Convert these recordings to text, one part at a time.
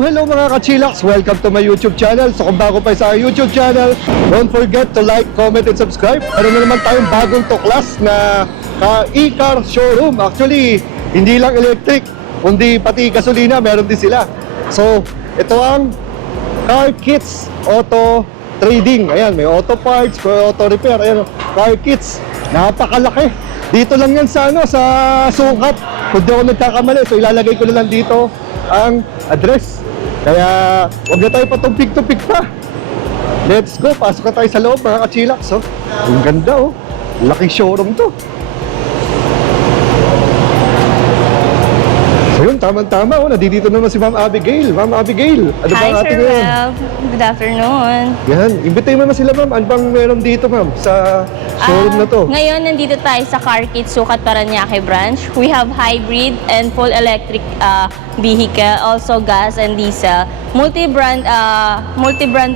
Hello mga ka-chillax! Welcome to my YouTube channel. So kung bago pa sa YouTube channel, don't forget to like, comment, and subscribe. Meron na naman tayong bagong tuklas na e-car showroom. Actually, hindi lang electric, kundi pati gasolina, meron din sila. So, ito ang Car Kits Auto Trading. Ayan, may auto parts, may auto repair. Ayan, Car Kits. Napakalaki. Dito lang yan sa, sa sukat. Kung di ako nagkakamali, so ilalagay ko na lang dito ang address. Kaya huwag na tayo patumpik-tumpik pa. Let's go, pasok na tayo sa loob mga ka-chillax. Oh. Ang ganda oh, laking showroom to. So yun, tamang-tama oh, nandito naman si Ma'am Abigail. Ma'am Abigail, ano ba Hi, ating Sir ngayon? Ralph. Good afternoon. Yan, imbitayin mo naman sila ma'am. Ano bang meron dito ma'am sa showroom na to? Ngayon, nandito tayo sa Car Kits Sukat Parañaque branch. We have hybrid and full electric vehicle, also gas and diesel. Multi-brand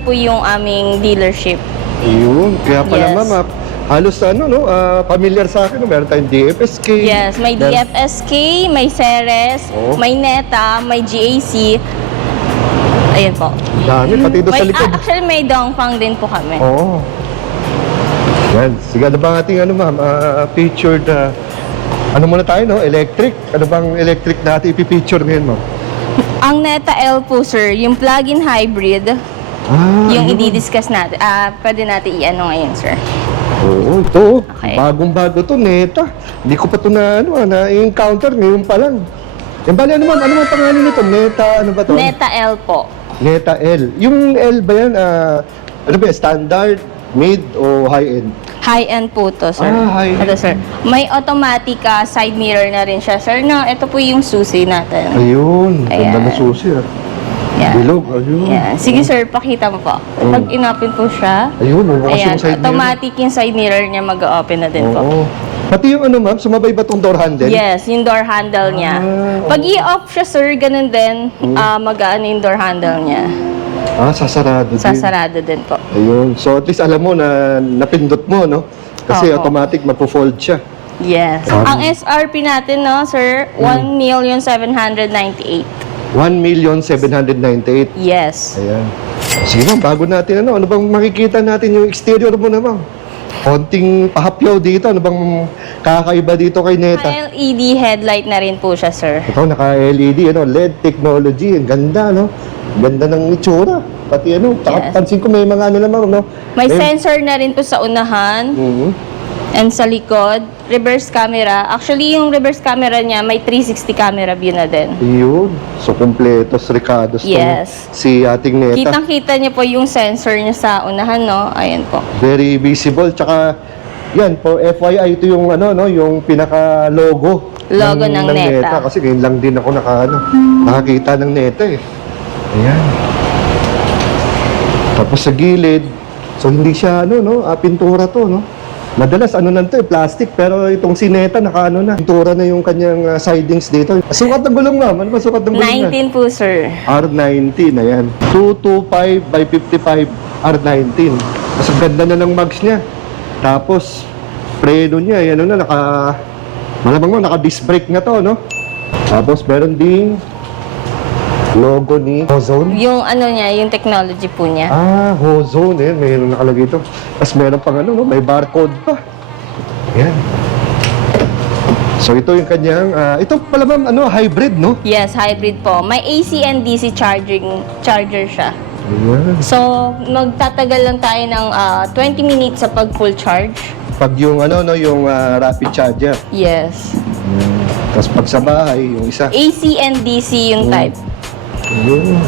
po yung aming dealership. Ayun, kaya pala Yes. ma'am, halos familiar sa akin, no? Meron tayong DFSK. Yes, may DFSK, may Ceres, Oh. may Neta, may GAC. Ayan po. Dami, pati doon sa likod. Actually, may Dongfang din po kami. Oo. Yan, sige, ano bang ating ma'am, featured, ano muna tayo, no? Electric? Ano bang electric natin ipipicture ngayon, ma'am? Ang Neta L po, sir, yung plug-in hybrid, yung i-discuss natin. Pwede natin i-ano ngayon, sir. Oo, ito. Okay. Bagong-bago to, Neta. Hindi ko pa ito na-encounter ngayon pa lang. Yan bali, ano ma'am pangalan nito? Neta, ano ba to? Neta L po. Neta L. Yung L ba yan, ano ba yan, standard, mid, o high-end? High-end po to, sir. High-end. Ito, sir. May automatic side mirror na rin siya, sir. No, ito po yung susi natin. Ayun, ganda Ayan. na susi. Yan. Bilog, ayun. Yan. Sige, sir, pakita mo po. Pag inapin po siya, Ayun, bukas ayan, yung side mirror. automatic yung side mirror niya mag-open na din po. Oo. Pati yung ma'am, sumabay ba itong door handle? Yes, yung door handle niya. Pag i-off siya, sir, ganun din, mag-ano yung door handle niya. Sasarado din. Sasarado din po. Ayun. So at least alam mo na napindot mo, no? Kasi Opo. automatic mapo-fold siya. Yes. Ang SRP natin, no, sir, 1,798,000. 1,798,000. Yes. Ayan. Sige ma'am, bago natin ano bang makikita natin yung exterior mo na ma'am? Konting pahapyaw dito, ano bang kakaiba dito kay Neta? LED headlight na rin po siya, sir. Ito, naka-LED, LED technology. Ang ganda, no? Ganda ng itsura. Pati Yes. pansin ko may mga ano naman, no? May sensor na rin po sa unahan and sa likod. Reverse camera. Actually, yung reverse camera niya, may 360 camera view na din. Yun. So, kompletos, Ricardo's to, Yes. si ating Neta. Kitang-kita niyo po yung sensor niya sa unahan, no? Ayan po. Very visible. Tsaka, yan, for FYI, ito yung, yung pinaka-logo. Logo ng Neta. Kasi ngayon lang din ako nakakita ng Neta eh. Ayan. Tapos sa gilid, so hindi siya, pintura to, no? Madalas, lang to plastic, pero itong si Neta, pintura na yung kanyang sidings dito. Sukat ng gulong ma'am, ano ba sukat ng gulong 19 po, sir. R19, ayan. 225 by 55 R19. Mas ang ganda na ng mags niya. Tapos, preno niya, malamang mo, naka-disc brake na to, no? Tapos, meron ding logo ni Ozone. Yung ano niya, yung technology po niya. Ozone, mayroon nakalagay ito. Tapos meron pang may barcode pa. Ayan. So, ito yung kanyang, ito pala ma'am, hybrid, no? Yes, hybrid po. May AC and DC charger siya. Ayan. So, magtatagal lang tayo ng 20 minutes sa pag full charge. Pag yung, yung rapid charger. Yes. Tapos pag sa bahay, yung isa. AC and DC yung type. Ayun.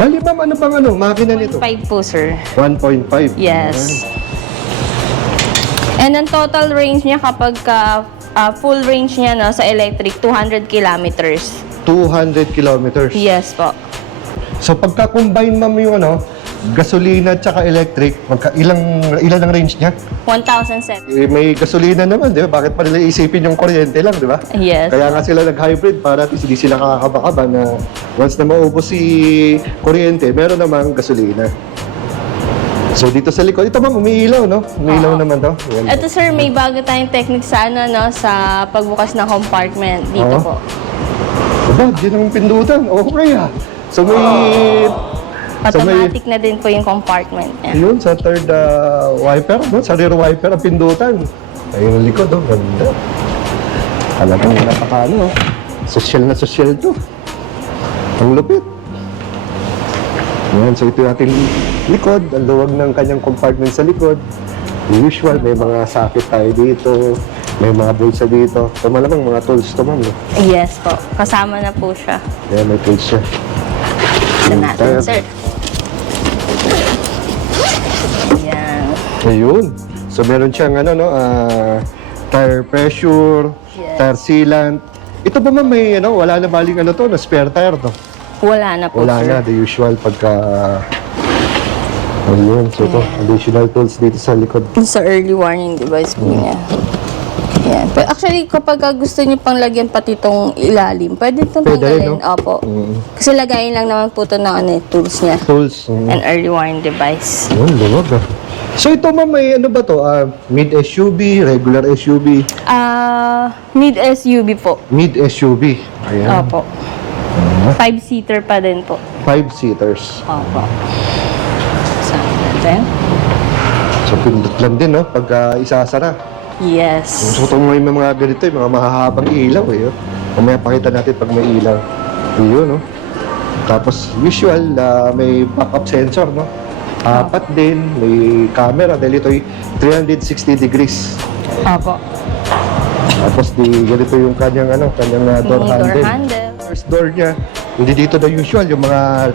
Bali ma'am, makina nito? 5 po, sir. 1.5. Yes. And ang total range niya kapag full range niya sa electric, 200 kilometers. 200 kilometers. Yes po. So pagka-combine ma'am yung gasolina at saka electric, ilan ang range niya? 1,007. May gasolina naman, di ba? Bakit pa nila isipin yung kuryente lang, di ba? Yes. Kaya nga sila nag-hybrid para at least hindi sila kakakaba-kaba na once na maubos si kuryente, meron namang gasolina. So dito sa likod, ito ma'am, umiilaw, no? Umiilaw naman to. Yan. Ito, sir, may bago tayong technique sa sa pagbukas ng compartment dito Oo. po. Aba, dyan ang pindutan. Okay ah. So may... Automatic na din po yung compartment niya. Yun, sa third wiper, no? Sa rear wiper ang pindutan. Ayun ang likod, oh. Ganda. Talagang napakano, oh. Social na social to. Ang lupit. Yan, so ito yung ating likod. Ang luwag ng kanyang compartment sa likod. Usual, may mga socket tayo dito. May mga bulsa dito. So malamang mga tools to, ma'am. No? Yes po. Kasama na po siya. Yan, may tools siya. Ito natin, sir. Yan. Ayun. So meron siyang ano, no, tire pressure, Yes. tire sealant. Ito ba ma'am may ano, wala na baling ano to, na spare tire to? Wala na po, Wala sir. na, the usual pagka... Ayun, so ito, additional tools dito sa likod. Sa early warning device po niya. Yan. Pero actually, kapag gusto niyo pang lagyan pati itong ilalim, pwede itong Pwede rin, tanggalin. no? Opo. Kasi lagayin lang naman po ito ng tools niya. Tools. An early warning device. Ayun, luwag ah. So ito ma'am, may ano ba to? Mid SUV, regular SUV, Mid SUV po. mid SUV. Ayan. Opo. 5-seater pa din po. 5-seaters. Opo. Saan natin? So pindot lang din, no? Pagka isasara. Yes. So ito may mga ganito, yung mga mahahabang ilaw eh. Oh. Mamaya pakita natin pag may ilaw. Yun, no? Tapos usual, may backup sensor, no? Apat din, may camera dahil ito ay 360 degrees. Opo. Tapos ganito yung kanyang door Yung handle. door handle. First door niya, hindi dito the usual, yung mga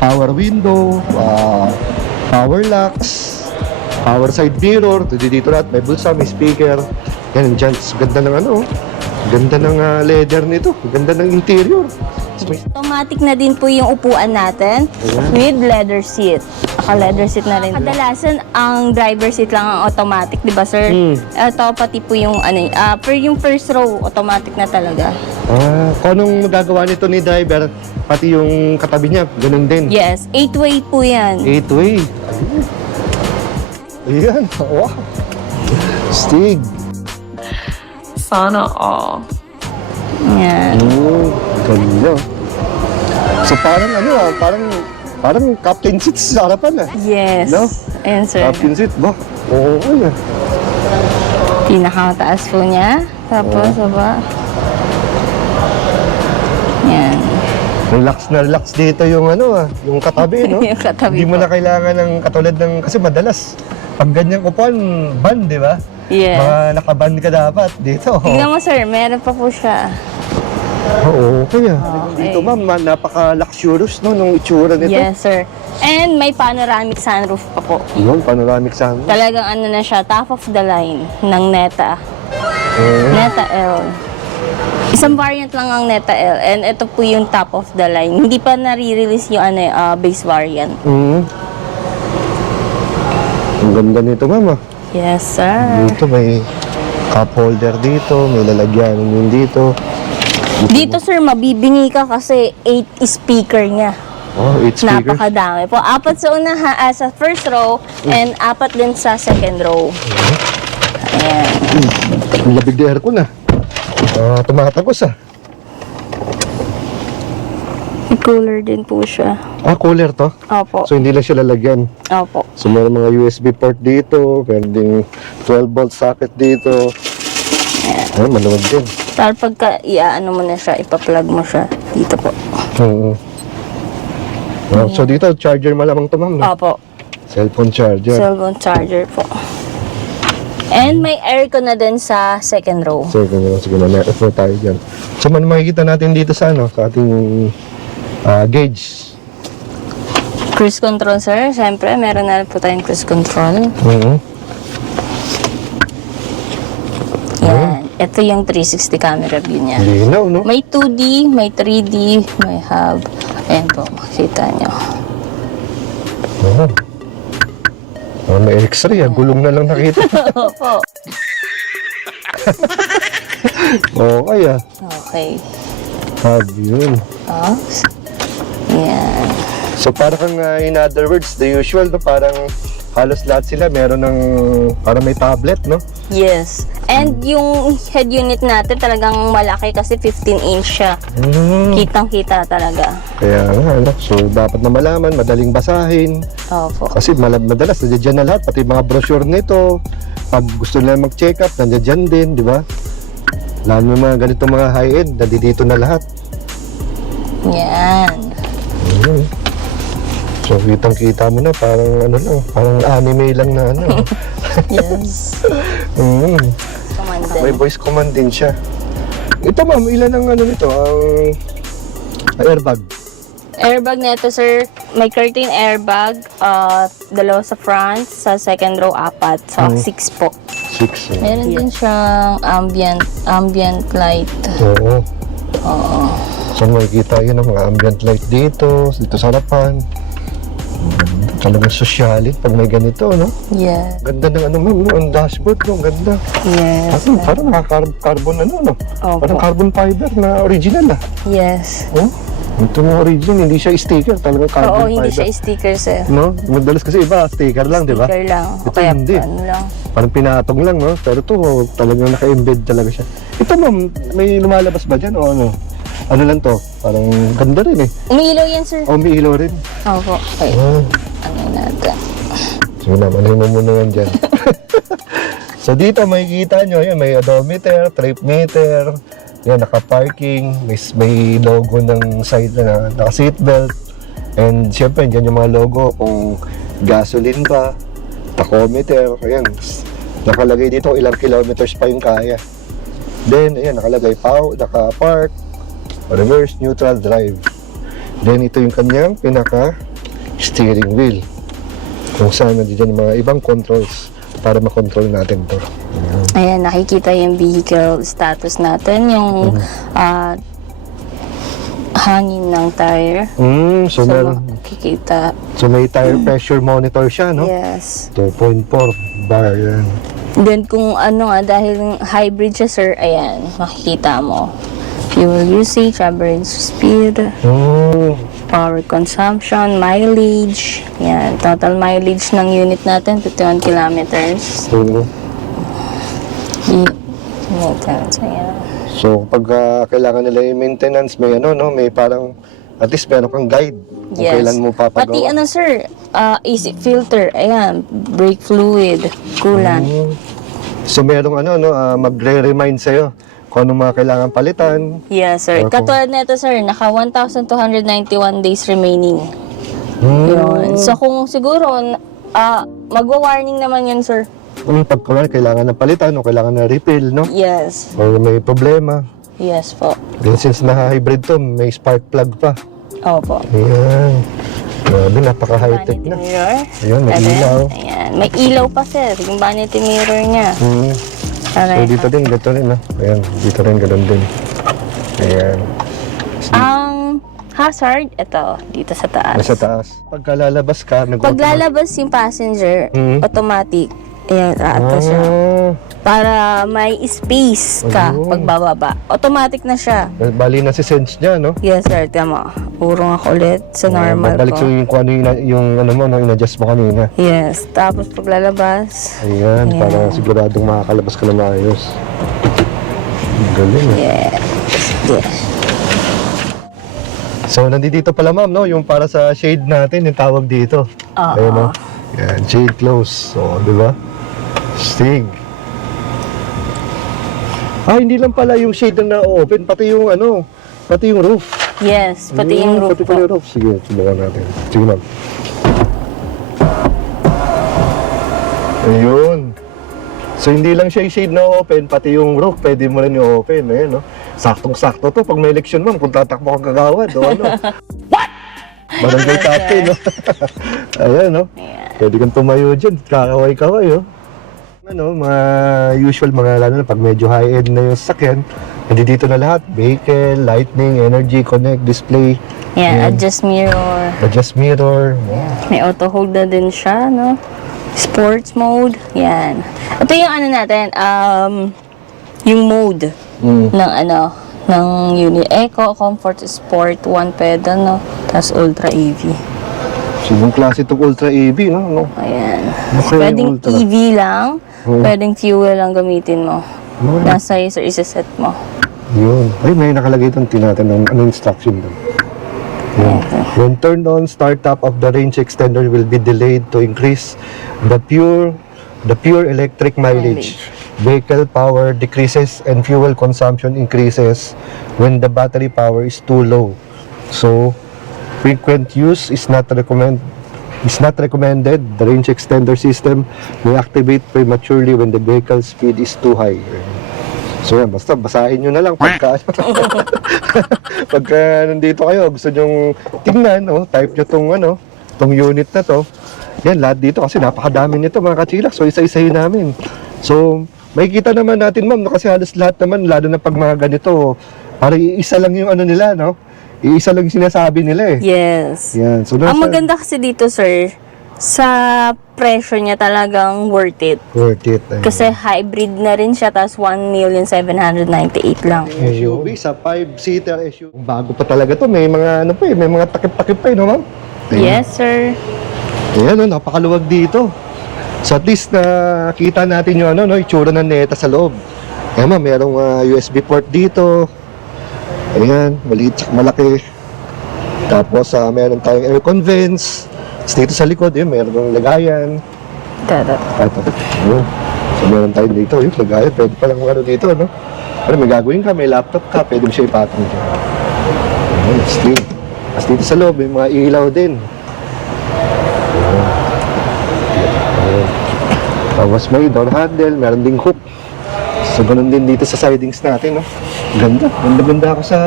power window, power locks, power side mirror, dito lahat, may bulsa, may speaker. Yan, dyan, ganda ng ganda ng leather nito, ganda ng interior. Automatic na din po yung upuan natin with leather seat. Naka-leather seat na rin. Kadalasan, ang driver seat lang ang automatic, di ba, sir? Ito, pati po yung, per yung first row, automatic na talaga. Kung anong magagawa nito ni driver, pati yung katabi niya, ganun din. Yes, 8-way po yan. 8-way. Ayan, wow. Stig. Sana all. Yan. Ganda. So parang parang captain seat sa harapan Yes. No? Ayan, sir. Captain seat ba? Oo, okay. Pinakataas po niya. Tapos, ba? Yan. Relax na relax dito yung yung katabi, no? Yung katabi Hindi mo po. na kailangan ng katulad ng, kasi madalas, pag ganyang upuan, ban, di ba? Yes. Mga nakaban ka dapat dito. Tingnan mo, sir. Meron pa po siya. Oo, okay. Okay. Dito ma'am, napaka-luxurious, no, nung itsura nito. Yes, sir. And may panoramic sunroof pa po. Yun, panoramic sunroof. Talagang na siya, top of the line ng Neta. Neta L. Isang variant lang ang Neta L and ito po yung top of the line. Hindi pa nare-release yung base variant. Ang ganda nito ma'am. Yes, sir. Dito may cup holder dito, may lalagyan yun dito. Dito, sir, mabibingi ka kasi 8 speaker niya. Oh, 8 speakers. Napakadami po. 4 sa sa first row and 4 din sa second row. Ayan. Ang labig na aircon tumatagos May cooler din po siya. Cooler to? Opo. So hindi lang siya lalagyan. Opo. So meron mga USB port dito, meron ding 12 volt socket dito. Ay, maluwag din. Tapos pagka mo na siya, ipa-plug mo siya dito po. So dito, charger malamang to ma'am, no? Opo. Cellphone charger. Cellphone charger po. And may aircon na din sa second row. So sige na, net na tayo dyan. So man makikita natin dito sa sa ating gauge. Cruise control, sir. Siyempre, meron na rin po tayong cruise control. Yan. Ito yung 360 camera view niya. Linaw, no? May 2D, may 3D, may hub. Ayan po, makikita nyo. May x-ray, gulong na lang nakita. Opo. Okay Okay. Hub, yun. Yan. So parang in other words, the usual, no? Parang halos lahat sila meron ng, parang may tablet, no? Yes. And yung head unit natin talagang malaki kasi 15-inch siya. Kitang-kita talaga. Kaya nga, ano, so dapat na malaman, madaling basahin. Opo. Kasi madalas, nandiyan na lahat, pati mga brochure nito. Pag gusto nila mag-check up, nandiyan din, di ba? Lalo yung mga ganitong mga high-end, nandito na lahat. Yan. So, kitang-kita mo na, parang ano lang, parang anime lang na ano. Yes. May voice command din siya. Ito ma'am, ilan ang ano nito, ang airbag? Airbag nito, sir, may curtain airbag, dalawa sa front, sa second row, 4. So, 6 po. 6. Meron din siyang ambient light. Oo. Oo. So, makikita yun ang mga ambient light dito sa harapan. Talagang sosyalin pag may ganito, no? Yes. Ganda ng ano ma'am, no? Ang dashboard, no? Ang ganda. Yes. Parang carbon ano, no? Opo. Parang carbon fiber na original, ah. Yes. Oh? Ito mga original, hindi siya sticker, talagang carbon Oo, fiber. hindi siya sticker, sir. No? Madalas kasi iba, sticker lang, di ba? Sticker lang. O Ito kaya hindi. ano lang. Parang pinatong lang, no? Pero ito, talagang naka-embed talaga siya. Ito ma'am, may lumalabas ba dyan o ano? Ano lang to? Parang ganda rin eh. Umiilaw yan, sir. O, may ilaw rin. Opo. Okay. Oh. Ano natin? Sige na, manin mo muna yan dyan. So dito makikita nyo, yun, may odometer, trip meter, yan, naka-parking, may logo ng side na naka-seatbelt. And syempre, dyan yung mga logo kung gasoline ba, tachometer, ayan. Nakalagay dito kung ilang kilometers pa yung kaya. Then, ayan, nakalagay naka-park, reverse, neutral, drive. Then, ito yung kanyang pinaka-steering wheel. Kung saan nandiyan yung mga ibang controls para makontrol natin to. Ayan, nakikita yung vehicle status natin, yung hangin ng tire. So, makikita. so may tire pressure monitor siya, no? Yes. 2.4 bar yan. Then kung ano nga, dahil hybrid siya, sir, ayan, makikita mo. Fuel usage, average speed, power consumption, mileage. Yan, total mileage ng unit natin, 51 kilometers. Maintenance, ayan. So pag kailangan nila yung maintenance, may ano, no? May parang, at least meron kang guide kung Yes. kailan mo papagawa. Pati ano, sir, AC filter, ayan, brake fluid, coolant. So merong ano, no? Magre-remind sa'yo kung anong mga kailangan palitan. Yes, sir. Or kung- Katulad nito, sir, naka 1,291 days remaining. Yun. So kung siguro, magwa-warning naman yan, sir. Pag kailangan ng palitan o kailangan ng refill, no? Yes. O may problema. Yes po. Then since naka-hybrid to, may spark plug pa. Opo. Ayan. Grabe, napaka-high-tech Vanity na. mirror. Ayun, may Ayan. ilaw. Ayan. May ilaw pa, sir. Yung vanity mirror niya. So dito din, dito rin, no? Ayan, dito rin, ganun din. Ayan. Ang hazard, ito, dito sa taas. Nasa taas. Pagka lalabas ka, Pag lalabas yung passenger, automatic. Ayan, ito siya. Para may space ka Ayun. pagbababa. Automatic na siya. Bali na si sense niya, no? Yes, sir. Tama. Urong ako ulit sa normal Balik ko. yung kung ano yung ano mo, no, in-adjust mo kanina. Yes. Tapos pag lalabas, Ayan, Ayan. para siguradong makakalabas ka na maayos. Ang galing, eh. yes. Yes. So, nandito pala ma'am, no? Yung para sa shade natin, yung tawag dito. Oo. Ayun, no? Yan, shade close. So, di ba? Stig. Hindi lang pala yung shade na na-open, pati yung ano, pati yung roof. Yes, pati yung roof Pati po. pala yung roof. Sige, subukan natin. Sige ma'am. Ayun. So, hindi lang siya yung shade na open, pati yung roof, pwede mo rin yung open. Ayun, no? Saktong-sakto to. Pag may election, ma'am, kung tatakbo kang kagawad, o ano. What? Barangay captain, no? Ayan, no? Pwede kang tumayo dyan, kakaway-kaway, oh. Ano, mga usual, mga lalo na pag medyo high-end na yung sasakyan, hindi dito na lahat. Vehicle, lightning, energy, connect, display. Yan, adjust mirror. Adjust mirror. May auto hold na din siya, no? Sports mode. Yan. Ito yung ano natin, yung mode ng ano, ng unit. Eco, Comfort, Sport, 1 pedal, no? Tapos Ultra EV. Sinong klase itong Ultra EV, no? Ayan. Okay, Pwedeng ultra. EV lang, pwedeng fuel lang gamitin mo. Nasa iyo, sir, isa-set mo. Yun. Ay, may nakalagay doon. Tinatin ng instruction doon. Yun. When turned on, startup of the range extender will be delayed to increase the pure electric mileage. Vehicle power decreases and fuel consumption increases when the battery power is too low. So, frequent use is not recommended. The range extender system may activate prematurely when the vehicle speed is too high. So yan, basta basahin nyo na lang pagka nandito kayo, gusto nyong tingnan, type nyo tong unit na to. Yan, lahat dito kasi napakadami nito mga kachilax. So isa-isahin namin. So makikita naman natin ma'am, kasi halos lahat naman, lalo na pag mga ganito, parang iisa lang yung ano nila, no? Iisa lang yung sinasabi nila eh. Yes. Yan. So, Ang maganda kasi dito, sir, sa presyo niya talagang worth it. Worth it. Ayun. Kasi hybrid na rin siya, tapos 1,798,000 lang. SUV sa 5-seater SUV. Bago pa talaga to, may mga may mga takip-takip pa no, ma'am? Ayun. Yes, sir. Ayan, napakaluwag dito. So at least nakita natin yung itsura ng Neta sa loob. Ayan, ma'am, merong USB port dito. Ayan, maliit at malaki. Tapos meron tayong aircon vents. Tapos dito sa likod, yun, merong lagayan. Ito. Ayun. So meron tayo dito, yung lagayan. Pwede palang dito, no? Pero may gagawin ka, may laptop ka, pwede mo siya ipatong dyan. Ayun, still. Tapos dito sa loob, may mga ilaw din. Ayun. Tapos may door handle, meron ding hook. So ganun din dito sa sidings natin, no? Ganda. Ganda ako sa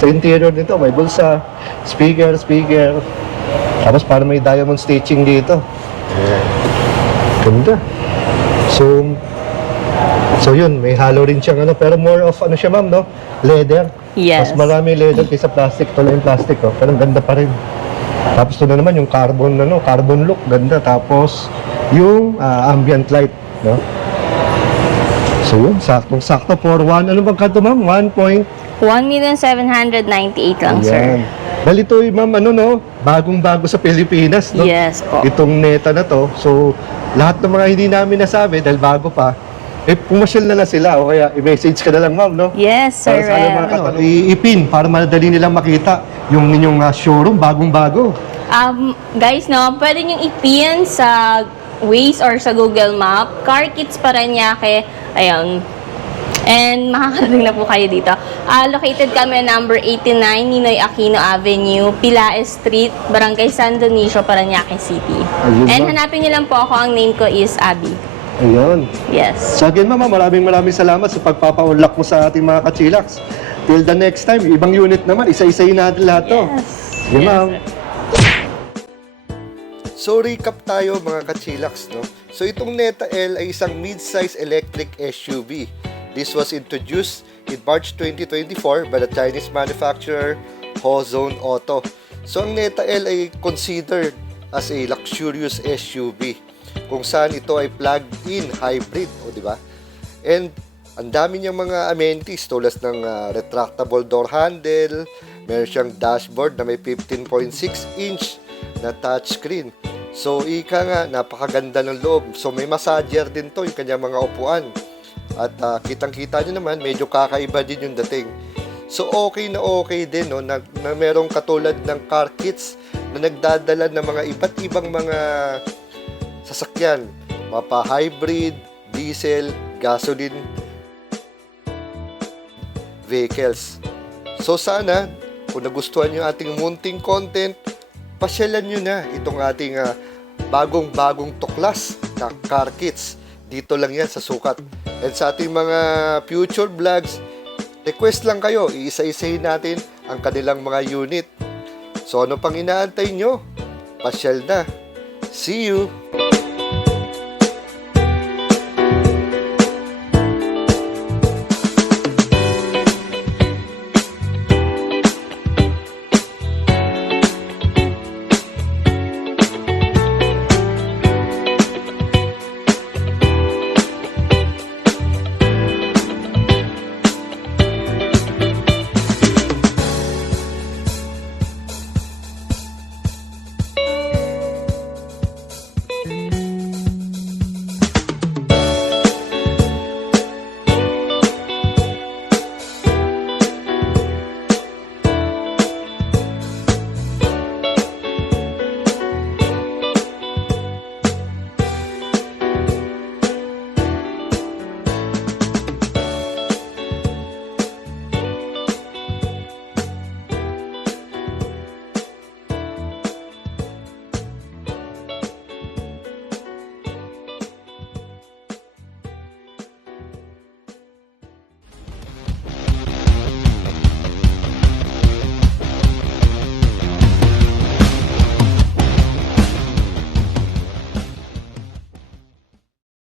sa interior nito. May bulsa, speaker. Tapos parang may diamond stitching dito. Ganda. So yun, may hollow rin siyang pero more of siya ma'am, no? Leather. Yes. Mas marami leather kaysa plastic. Ito lang yung plastic, pero ang ganda pa rin. Tapos ito na naman yung carbon look, ganda. Tapos yung ambient light, no? So yun, saktong-sakto for ano bang kanto ma'am? 1,798,000 lang, sir. Dahil ito ma'am, bagong-bago sa Pilipinas, no? Yes po. Itong Neta na to. So, lahat ng mga hindi namin nasabi, dahil bago pa, pumasyal na sila o kaya i-message ka na lang ma'am, no? Yes, sir. Para sa mga i-pin para madali nilang makita yung inyong showroom, bagong-bago. Guys, no, pwede nyo i-pin sa Waze or sa Google Map. Car Kits Parañaque. Ayun. And makakarating na po kayo dito. Located kami number 89, Ninoy Aquino Avenue, Pilaes Street, Barangay San Dionisio, Parañaque City. Ayun And ba? hanapin niyo lang po ako. Ang name ko is Abby. Ayun. Yes. So again, ma'am, maraming salamat sa pagpapaunlak mo sa ating mga kachilax. Till the next time, ibang unit naman, isa-isahin natin lahat to. Yes. Yan, Yes, ma'am. sir. So recap tayo mga kachilax, no? So itong Neta L ay isang mid-size electric SUV. This was introduced in March 2024 by the Chinese manufacturer Hozone Auto. So ang Neta L ay considered as a luxurious SUV kung saan ito ay plug-in hybrid, di ba? And ang dami niyang mga amenities tulad ng retractable door handle, meron siyang dashboard na may 15.6-inch na touchscreen. So, ika nga, napakaganda ng loob. So, may massager din to, yung kanyang mga upuan. At kitang-kita nyo naman, medyo kakaiba din yung dating. So, okay na okay din, no, na merong katulad ng car kits na nagdadala ng mga iba't ibang mga sasakyan. Mapa-hybrid, diesel, gasoline vehicles. So, sana, kung nagustuhan nyo ating munting content, pasyalan nyo na itong ating bagong-bagong tuklas na car kits. Dito lang yan sa Sukat. And sa ating mga future vlogs, request lang kayo, iisa-isahin natin ang kanilang mga unit. So ano pang inaantay nyo? Pasyal na. See you!